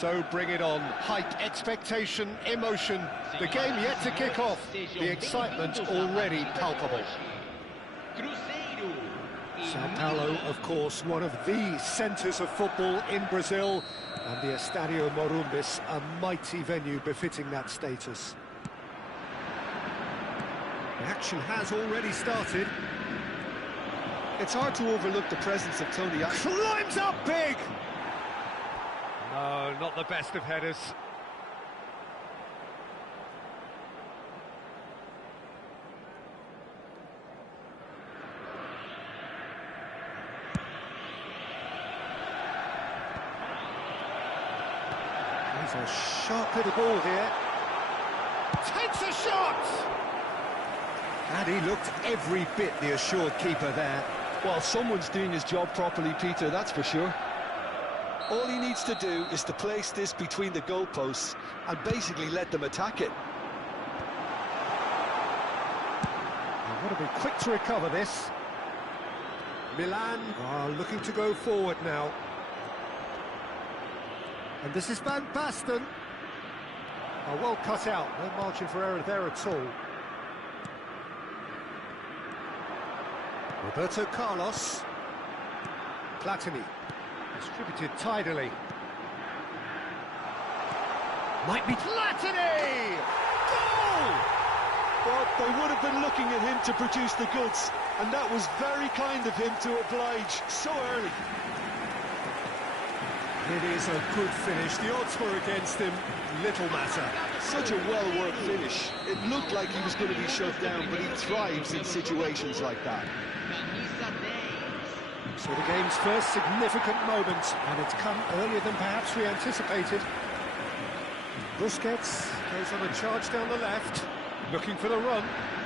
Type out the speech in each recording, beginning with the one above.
So bring it on. Hype, expectation, emotion. The game yet to kick off. The excitement already palpable. Sao Paulo, of course, one of the centres of football in Brazil, and the Estadio Morumbis, a mighty venue befitting that status. The action has already started. It's hard to overlook the presence of Tony. Climbs up big! No, not the best of headers. There's a sharp little ball here. Takes a shot! And he looked every bit the assured keeper there. Well, someone's doing his job properly, Peter, that's for sure. All he needs to do is to place this between the goalposts and basically let them attack it. I want to be quick to recover this. Milan are looking to go forward now. And this is Van Basten. Oh, well cut out, no margin for error there at all. Roberto Carlos. Platini. Distributed tidily. Might be Platini! Goal! Well, they would have been looking at him to produce the goods, and that was very kind of him to oblige so early. It is a good finish. The odds were against him. Little matter. Such a well-worked finish. It looked like he was going to be shut down, but he thrives in situations like that. So the game's first significant moment, and it's come earlier than perhaps we anticipated. Busquets goes on a charge down the left, looking for the run,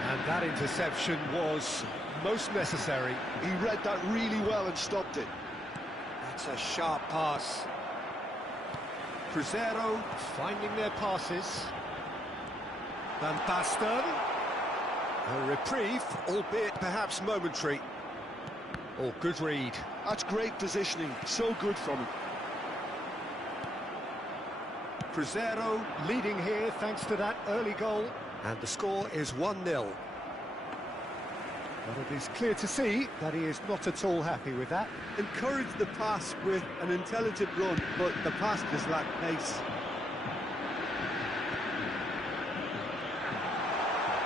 and that interception was most necessary. He read that really well and stopped it. That's a sharp pass. Cruzeiro finding their passes. Van Basten. A reprieve, albeit perhaps momentary. Oh, good read. That's great positioning, so good from him. Cruzeiro leading here thanks to that early goal. And the score is 1-0. But it is clear to see that he is not at all happy with that. Encouraged the pass with an intelligent run, but the pass just lacked pace.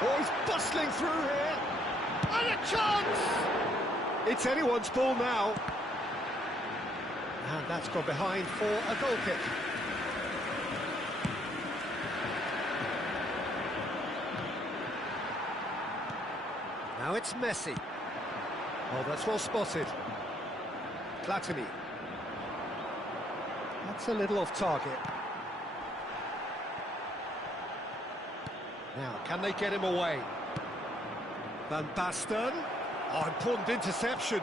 Oh, he's bustling through here. And a chance! It's anyone's ball now. And that's gone behind for a goal kick. Now it's Messi. Oh, that's well spotted. Platini. That's a little off target. Now, can they get him away? Van Basten. Oh, important interception.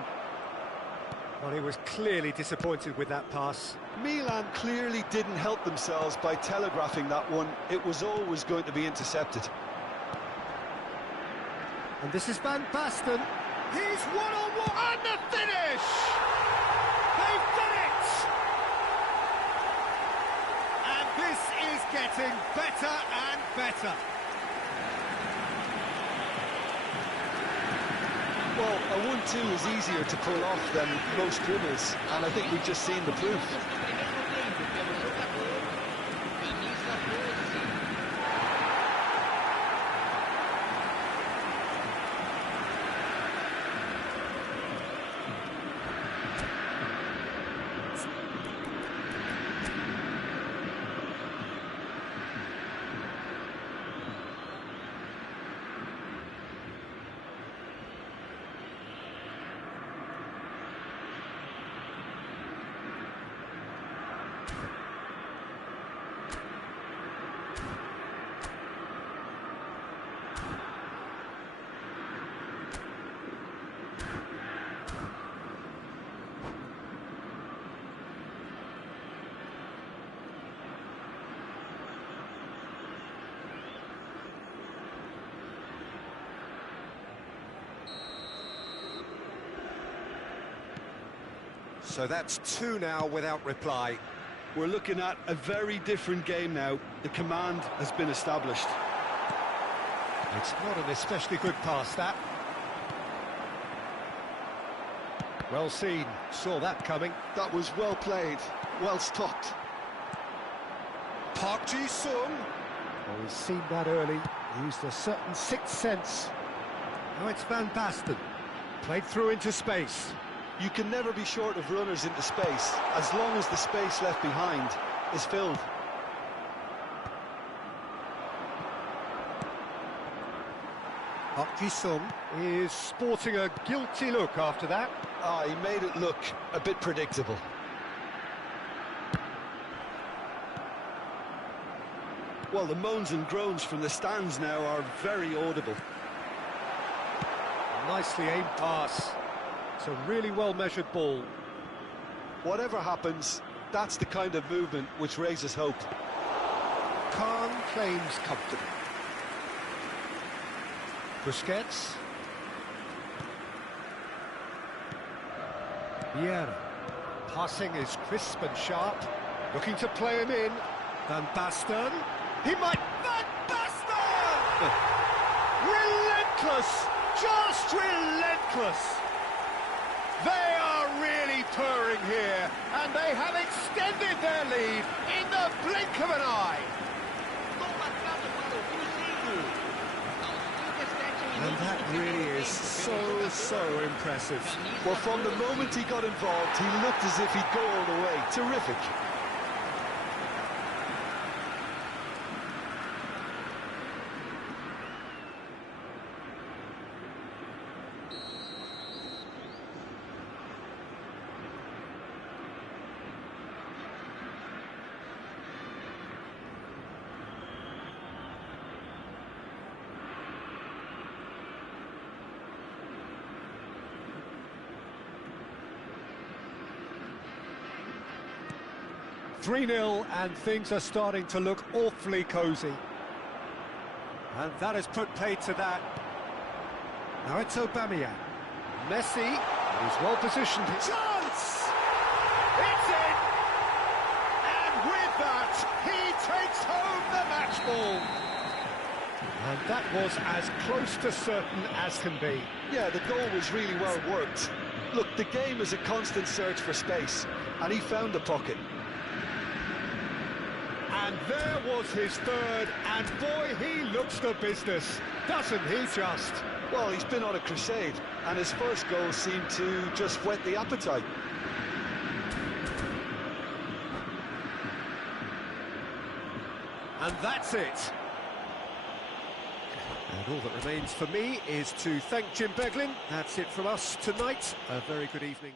Well, he was clearly disappointed with that pass. Milan clearly didn't help themselves by telegraphing that one. It was always going to be intercepted. And this is Van Basten. He's one-on-one. And the finish! They've done it! And this is getting better and better. Well, a 1-2 is easier to pull off than most dribbles, and I think we've just seen the proof. So that's two now without reply. We're looking at a very different game now. The command has been established. It's not an especially good pass, that. Well seen, saw that coming. That was well played, well stopped. Park Ji-sung. Oh, he's seen that early, used a certain sixth sense. Now it's Van Basten, played through into space. You can never be short of runners into space, as long as the space left behind is filled. Park Ji-sung is sporting a guilty look after that. He made it look a bit predictable. Well, the moans and groans from the stands now are very audible. Nicely aimed pass. It's a really well-measured ball. Whatever happens, that's the kind of movement which raises hope. Khan claims comfortable. Busquets. Primeira. Passing is crisp and sharp. Looking to play him in. Van Basten. He might... Van Basten! Relentless! Just relentless! They are really purring here, and they have extended their lead in the blink of an eye. And that really is so impressive. Well, from the moment he got involved, he looked as if he'd go all the way. Terrific. (3-0) and things are starting to look awfully cosy. And that has put paid to that. Now it's Aubameyang. Messi, he's well positioned. Chance! It's in! And with that, he takes home the match ball. And that was as close to certain as can be. Yeah, the goal was really well worked. Look, the game is a constant search for space, and he found the pocket. And there was his third, and boy, he looks the business, doesn't he just? Well, he's been on a crusade, and his first goal seemed to just whet the appetite. And that's it. And all that remains for me is to thank Jim Beglin. That's it from us tonight. A very good evening.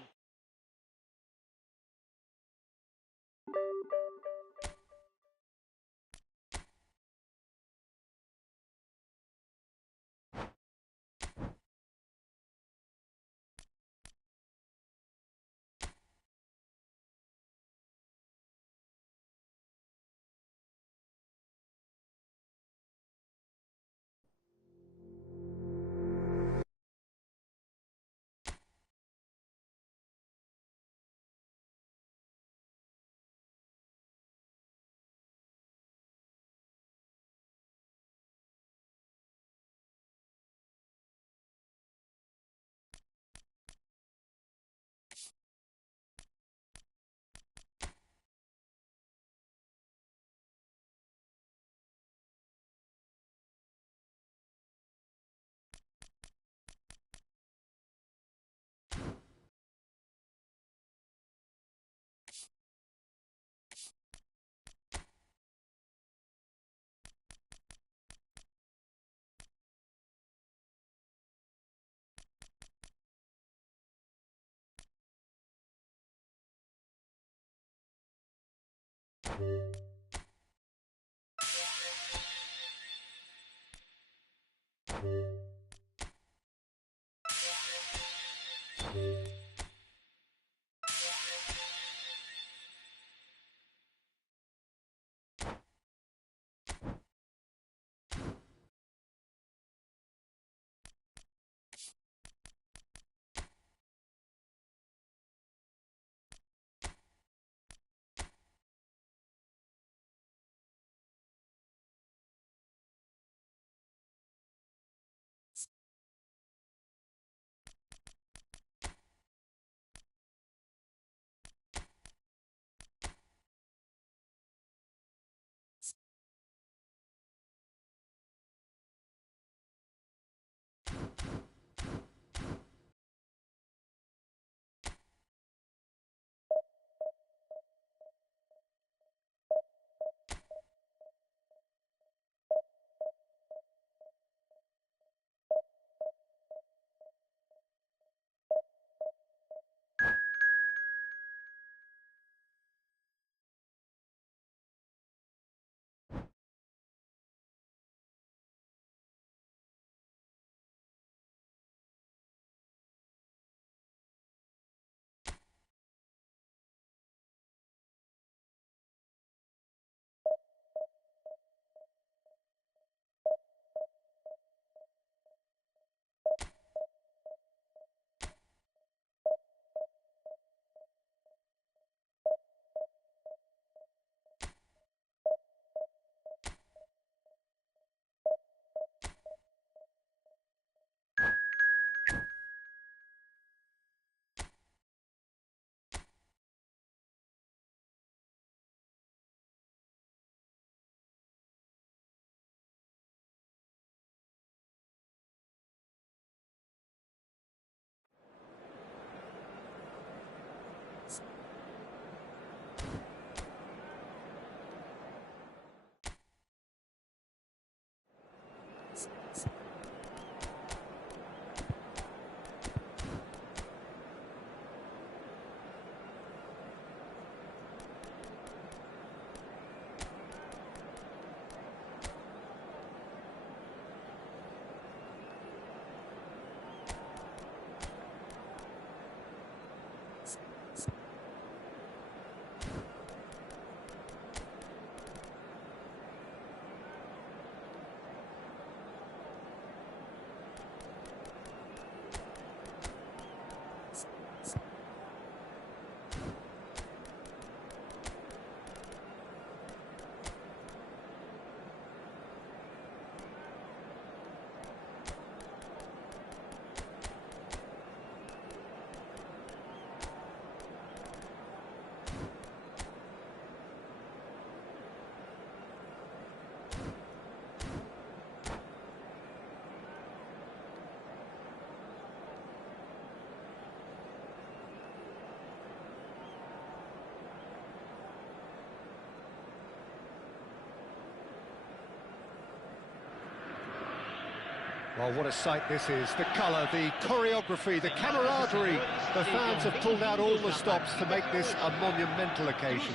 Well, what a sight this is. The colour, the choreography, the camaraderie. The fans have pulled out all the stops to make this a monumental occasion.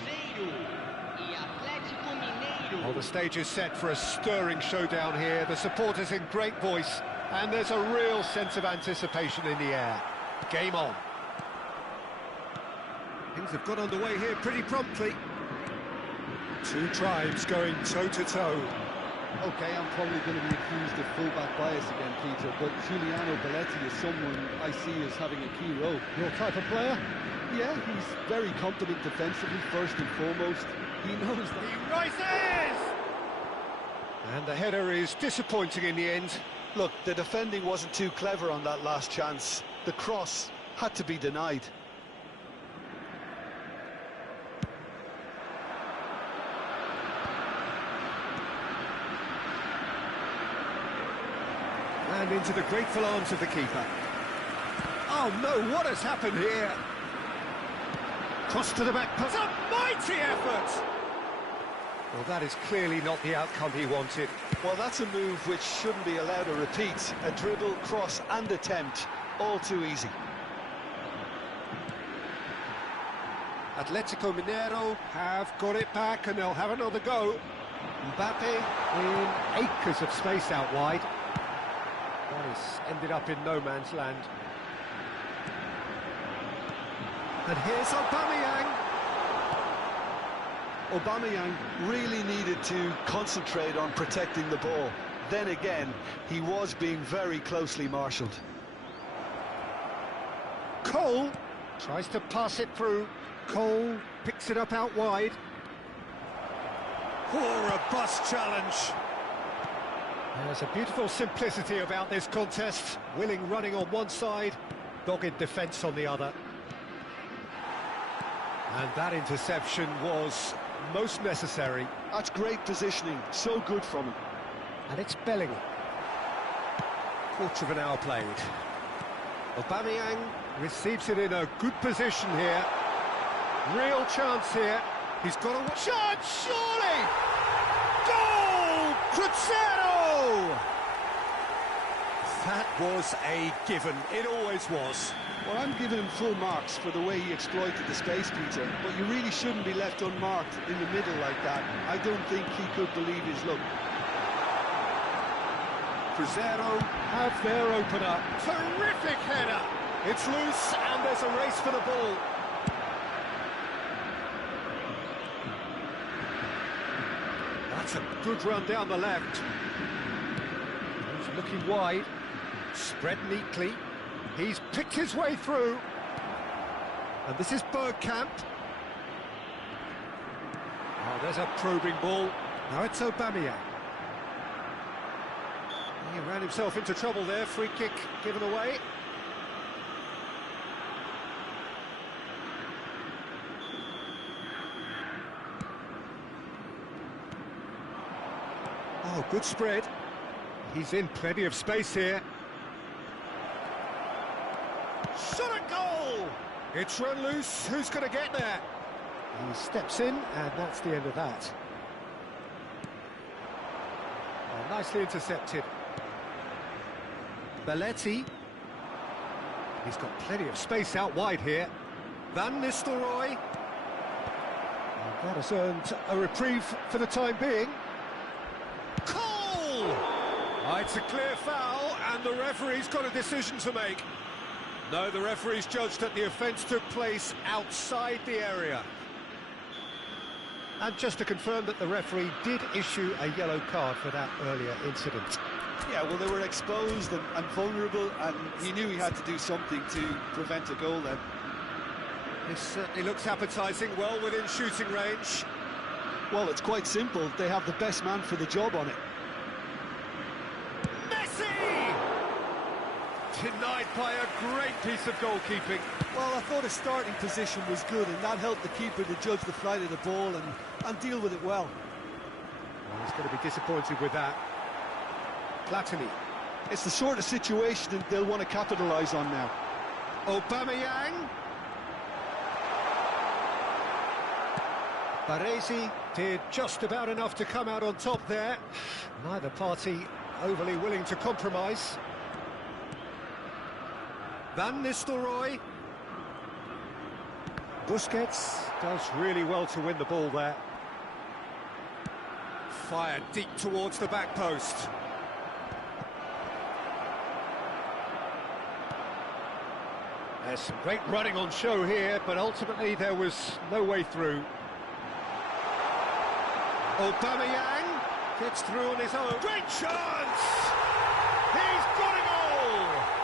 Well, the stage is set for a stirring showdown here. The supporters in great voice, and there's a real sense of anticipation in the air. Game on. Things have got underway here pretty promptly. Two tribes going toe-to-toe. Okay, I'm probably going to be accused of fullback bias again, Peter, but Giuliano Belletti is someone I see as having a key role. Your type of player? Yeah, he's very competent defensively, first and foremost. He knows that. He rises! And the header is disappointing in the end. Look, the defending wasn't too clever on that last chance. The cross had to be denied. And into the grateful arms of the keeper. Oh no, what has happened here? Cross to the back post. A mighty effort! Well, that is clearly not the outcome he wanted. Well, that's a move which shouldn't be allowed to repeat. A dribble, cross and attempt, all too easy. Atletico Mineiro have got it back and they'll have another go. Mbappe in acres of space out wide. That has ended up in no man's land. And here's Aubameyang. Aubameyang really needed to concentrate on protecting the ball. Then again, he was being very closely marshalled. Cole tries to pass it through. Cole picks it up out wide. Oh, a robust challenge. There's a beautiful simplicity about this contest. Willing running on one side, dogged defence on the other. And that interception was most necessary. That's great positioning, so good from him. And it's Bellingham. Quarter of an hour played. Aubameyang receives it in a good position here. Real chance here. He's got a chance, surely! Goal! Crescer! That was a given. It always was. Well, I'm giving him full marks for the way he exploited the space, Peter, but you really shouldn't be left unmarked in the middle like that. I don't think he could believe his luck. Crescer have their opener. Terrific header! It's loose and there's a race for the ball. That's a good run down the left. He's looking wide. Spread neatly. He's picked his way through. And this is Bergkamp. Oh, there's a probing ball. Now it's Aubameyang. He ran himself into trouble there. Free kick given away. Oh, good spread. He's in plenty of space here. Shot a goal! It's run loose. Who's going to get there? He steps in, and that's the end of that. Oh, nicely intercepted. Belletti. He's got plenty of space out wide here. Van Nistelrooy. And that has earned a reprieve for the time being. Cole! Oh, it's a clear foul, and the referee's got a decision to make. No, the referee's judged that the offence took place outside the area. And just to confirm that the referee did issue a yellow card for that earlier incident. Yeah, well, they were exposed and vulnerable, and he knew he had to do something to prevent a goal then. This certainly looks appetising, well within shooting range. Well, it's quite simple. They have the best man for the job on it. Denied by a great piece of goalkeeping. Well, I thought his starting position was good, and that helped the keeper to judge the flight of the ball and deal with it well. Well, he's going to be disappointed with that. Platini. It's the sort of situation that they'll want to capitalise on now. Aubameyang. Baresi did just about enough to come out on top there. Neither party overly willing to compromise. Van Nistelrooy. Busquets does really well to win the ball there. Fired deep towards the back post. There's some great running on show here, but ultimately there was no way through. Aubameyang gets through on his own. Great chance! He's got it all!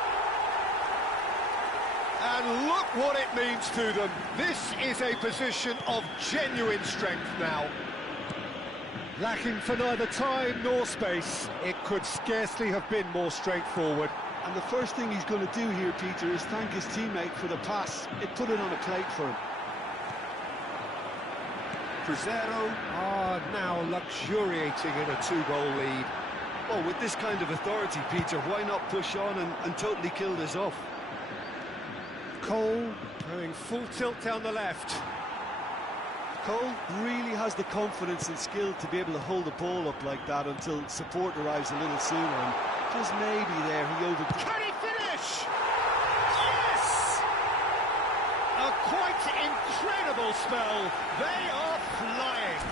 And look what it means to them. This is a position of genuine strength now. Lacking for neither time nor space, it could scarcely have been more straightforward. And the first thing he's going to do here, Peter, is thank his teammate for the pass. It put it on a plate for him. Crescer are now luxuriating in a two-goal lead. Well, with this kind of authority, Peter, why not push on and totally kill this off? Cole going full tilt down the left. Cole really has the confidence and skill to be able to hold the ball up like that until support arrives a little sooner. And just maybe there he overtook. Can he finish? Yes! A quite incredible spell. They are flying.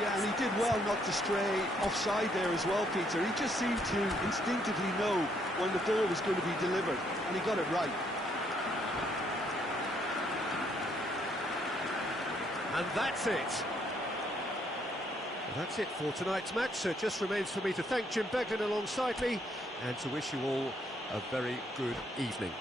Yeah, and he did well not to stray offside there as well, Peter. He just seemed to instinctively know when the ball was going to be delivered, and he got it right. And that's it. That's it for tonight's match. So it just remains for me to thank Jim Beglin alongside me and to wish you all a very good evening.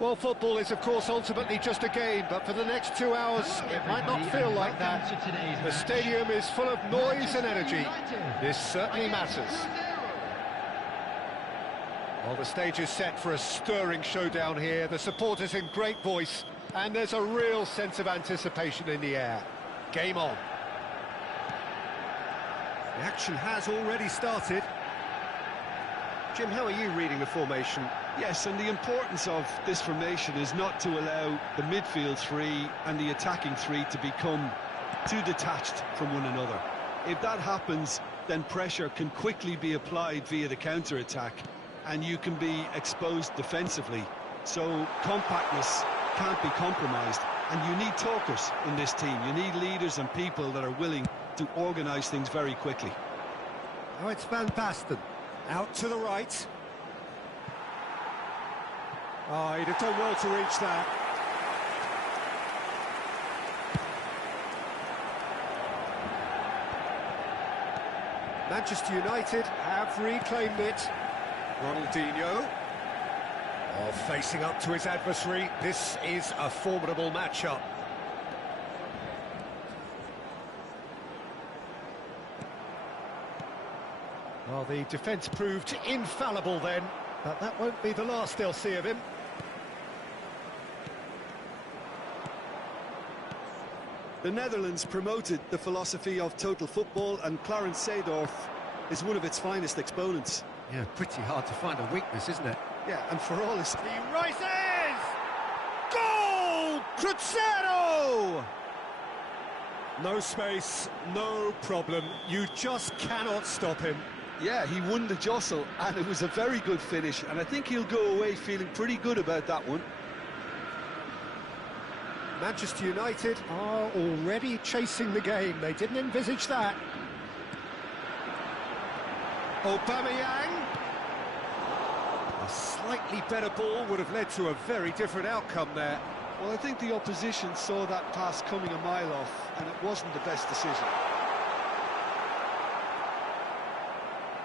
Well, football is, of course, ultimately just a game, but for the next 2 hours, it might not feel like that. The stadium is full of noise and energy. This certainly matters. Well, the stage is set for a stirring showdown here. The supporters in great voice, and there's a real sense of anticipation in the air. Game on. The action has already started. Jim, how are you reading the formation? Yes, and the importance of this formation is not to allow the midfield three and the attacking three to become too detached from one another. If that happens, then pressure can quickly be applied via the counter-attack, and you can be exposed defensively. So compactness can't be compromised, and you need talkers in this team. You need leaders and people that are willing to organise things very quickly. Oh, it's Van Basten. Out to the right. Oh, he'd have done well to reach that. Manchester United have reclaimed it. Ronaldinho. Oh, facing up to his adversary. This is a formidable matchup. Well, the defence proved infallible then, but that won't be the last they'll see of him. The Netherlands promoted the philosophy of total football, and Clarence Seedorf is one of its finest exponents. Yeah, pretty hard to find a weakness, isn't it? Yeah, and for all his... He rises! Goal! Crescer! No space, no problem. You just cannot stop him. Yeah, he won the jostle, and it was a very good finish, and I think he'll go away feeling pretty good about that one. Manchester United are already chasing the game. They didn't envisage that. Aubameyang. A slightly better ball would have led to a very different outcome there. Well, I think the opposition saw that pass coming a mile off, and it wasn't the best decision.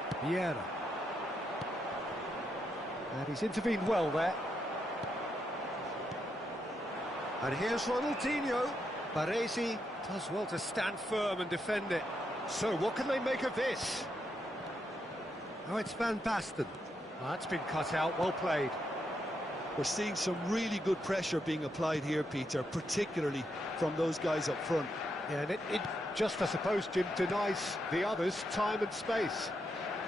Primeira. And he's intervened well there. And here's Ronaldinho. Baresi does well to stand firm and defend it. So what can they make of this? Oh, it's Van Basten. Oh, that's been cut out, well played. We're seeing some really good pressure being applied here, Peter, particularly from those guys up front. Yeah, and it just, I suppose, Jim, denies the others time and space.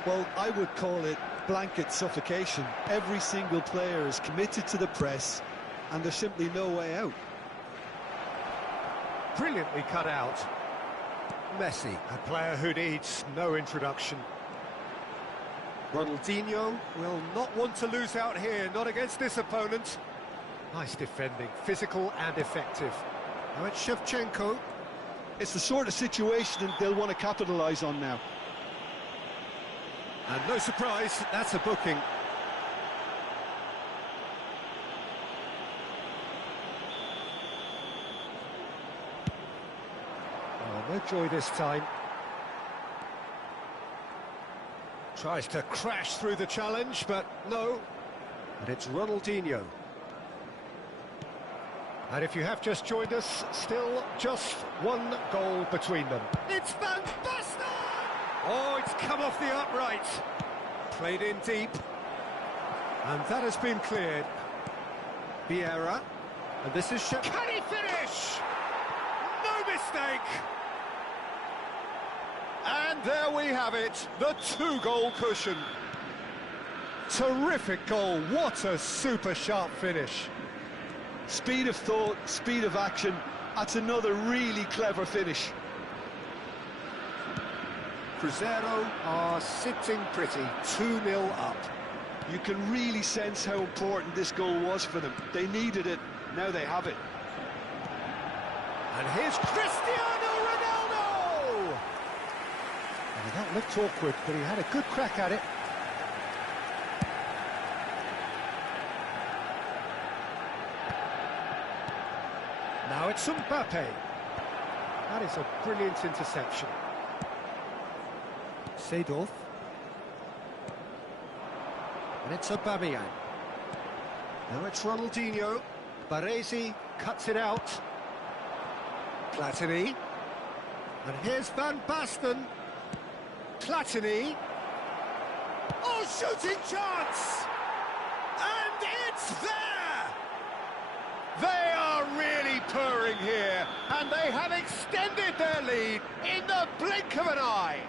Well, I would call it blanket suffocation. Every single player is committed to the press, and there's simply no way out. Brilliantly cut out. Messi, a player who needs no introduction. Ronaldinho will not want to lose out here, not against this opponent. Nice defending, physical and effective. Now it's Shevchenko. It's the sort of situation they'll want to capitalise on now. And no surprise, that's a booking. Oh, no joy this time. Tries to crash through the challenge, but no. And it's Ronaldinho. And if you have just joined us, still just one goal between them. It's Van Basten! Oh, it's come off the upright. Played in deep. And that has been cleared. Primeira. And this is... Can he finish? No mistake! And there we have it, the 2-goal cushion. Terrific goal, what a super sharp finish. Speed of thought, speed of action, that's another really clever finish. Cruzeiro are sitting pretty, 2-0 up. You can really sense how important this goal was for them. They needed it, now they have it. And here's Cristiano Ronaldo! And that looked awkward, but he had a good crack at it. Now it's Mbappe. That is a brilliant interception. Seedorf. And it's Aubameyang. Now it's Ronaldinho. Baresi cuts it out. Platini. And here's Van Basten. Platini. Oh, shooting chance! And it's there! They are really purring here, and they have extended their lead in the blink of an eye.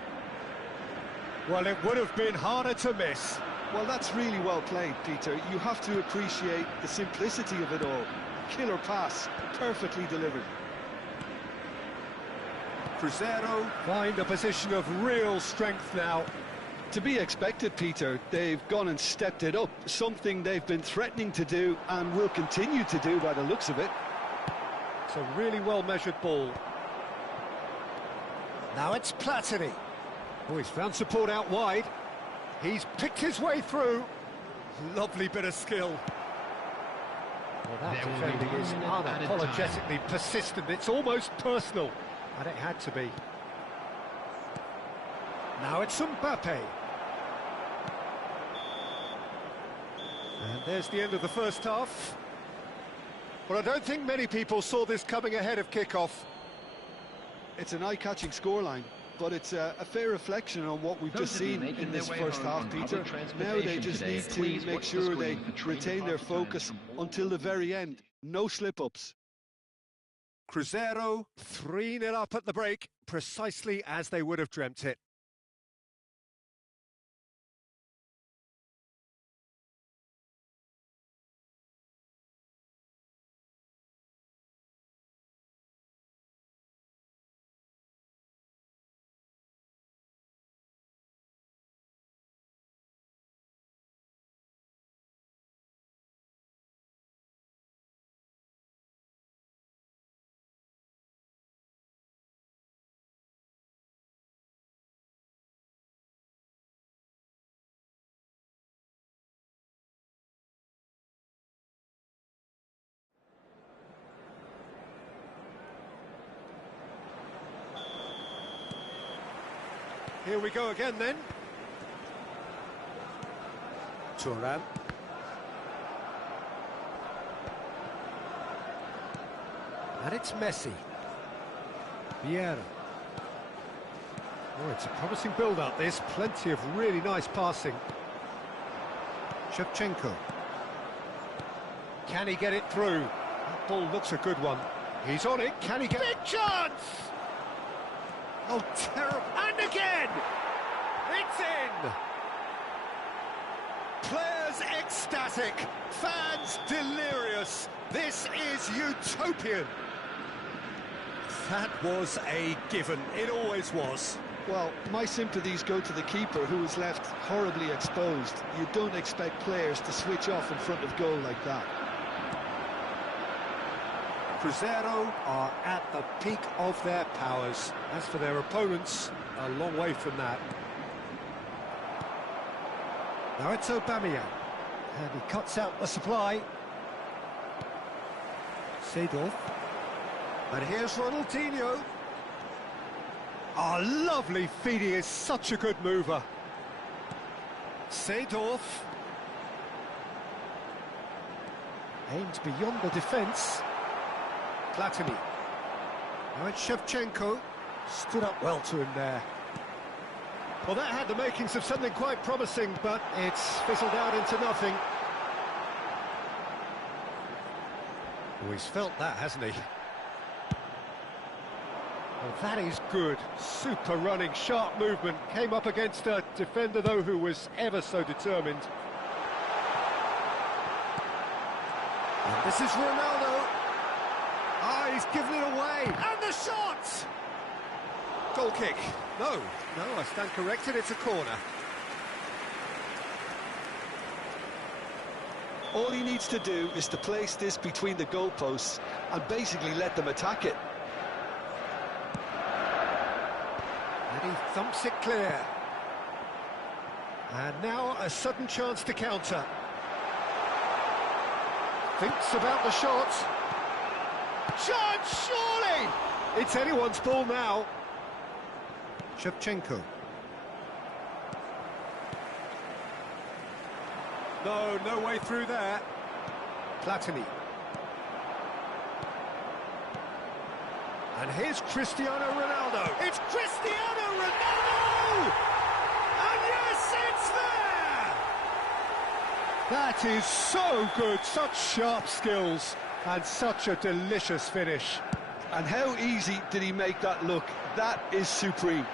Well, it would have been harder to miss. Well, that's really well played, Peter. You have to appreciate the simplicity of it all. Killer pass, perfectly delivered. Cruzeiro find a position of real strength now. To be expected, Peter. They've gone and stepped it up, something they've been threatening to do and will continue to do by the looks of it. It's a really well-measured ball. Now it's Platini. Oh, he's found support out wide. He's picked his way through. Lovely bit of skill. Well, that defending is unapologetically persistent. It's almost personal. And it had to be. Now it's Mbappe. And there's the end of the first half. Well, I don't think many people saw this coming ahead of kickoff. It's an eye-catching scoreline, but it's a fair reflection on what we've just seen in this first half, Peter. Now they just need to make sure they retain their focus until the very end. No slip-ups. Cruzeiro 3-0 up at the break, precisely as they would have dreamt it. Here we go again then. Turan. And it's Messi. Vieira. Oh, it's a promising build-up, this. Plenty of really nice passing. Shevchenko. Can he get it through? That ball looks a good one. He's on it. Can he get... Big chance! Oh, terrible. And again! It's in! Players ecstatic, fans delirious. This is utopian. That was a given. It always was. Well, my sympathies go to the keeper, who was left horribly exposed. You don't expect players to switch off in front of goal like that. Cruzeiro are at the peak of their powers. As for their opponents, a long way from that. Now it's Aubameyang, and he cuts out the supply. Seja. And here's Ronaldinho. Oh, lovely feed, he is such a good mover. Seedorf. Aimed beyond the defence. Platini. Now it's Shevchenko. Stood up well to him there. Well, that had the makings of something quite promising, but it's fizzled out into nothing. Oh, he's felt that, hasn't he? Well, that is good. Super running, sharp movement. Came up against a defender, though, who was ever so determined. And this is Ronaldo. Ah, he's given it away. And the shot! Goal kick. No, I stand corrected. It's a corner. All he needs to do is to place this between the goalposts and basically let them attack it. And he thumps it clear. And now a sudden chance to counter. Thinks about the shot. Chance, surely! It's anyone's ball now. Shevchenko. No way through there. Platini. And here's Cristiano Ronaldo. It's Cristiano Ronaldo! And yes, it's there! That is so good, such sharp skills, and such a delicious finish. And how easy did he make that look? That is supreme.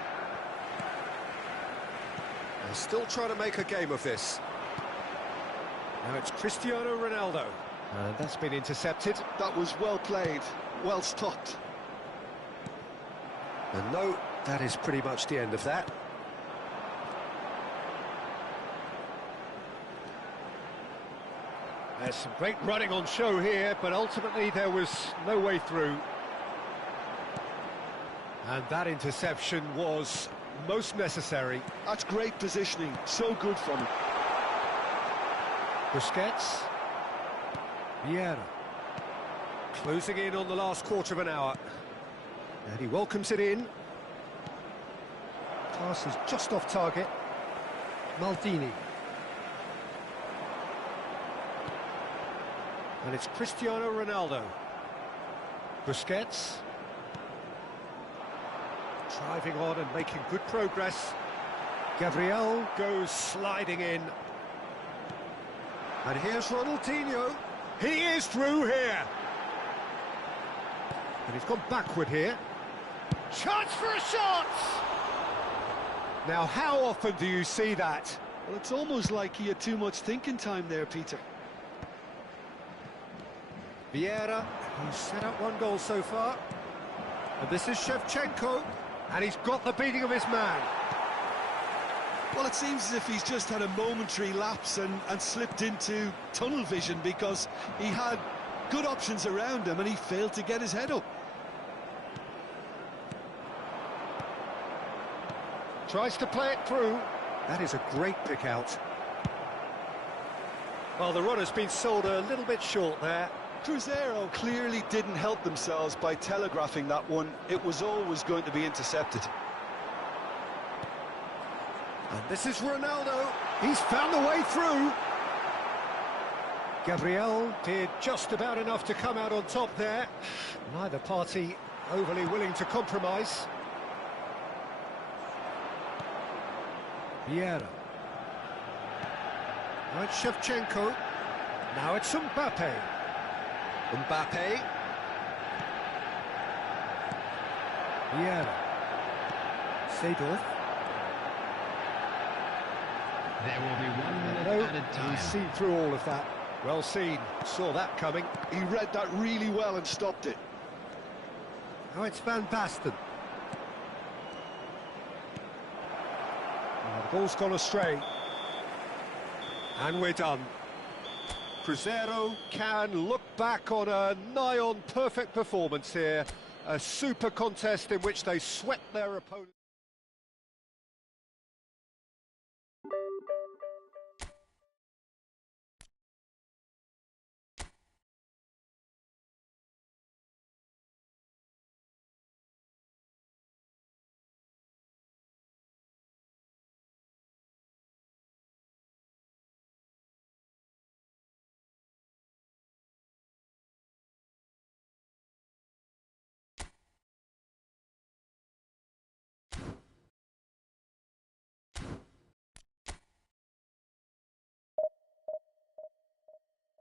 They're still trying to make a game of this. Now it's Cristiano Ronaldo. And that's been intercepted. That was well played, well stopped. And no, that is pretty much the end of that. There's some great running on show here, but ultimately there was no way through. And that interception was most necessary. That's great positioning, so good from him. Busquets. Primeira. Closing in on the last quarter of an hour. And he welcomes it in. Pass is just off target. Maldini. And it's Cristiano Ronaldo. Busquets. Driving on and making good progress. Gabriel goes sliding in. And here's Ronaldinho. He is through here. And he's gone backward here. Chance for a shot! Now, how often do you see that? Well, it's almost like he had too much thinking time there, Peter. Vieira, who's set up one goal so far. And this is Shevchenko. And he's got the beating of his man. Well, it seems as if he's just had a momentary lapse and slipped into tunnel vision, because he had good options around him and he failed to get his head up. Tries to play it through. That is a great pick out. Well, the runner's been sold a little bit short there. Cruzeiro clearly didn't help themselves by telegraphing that one. It was always going to be intercepted. And this is Ronaldo. He's found the way through. Gabriel did just about enough to come out on top there. Neither party overly willing to compromise. Vieira. Now it's Shevchenko. Now it's Mbappe. Mbappe. Vieira. Seedorf. There will be 1 minute added time. He's seen through all of that. Well seen. Saw that coming. He read that really well and stopped it. Now it's Van Basten. The ball's gone astray. And we're done. Cruzeiro can look back on a nigh-on perfect performance here. A super contest in which they swept their opponent.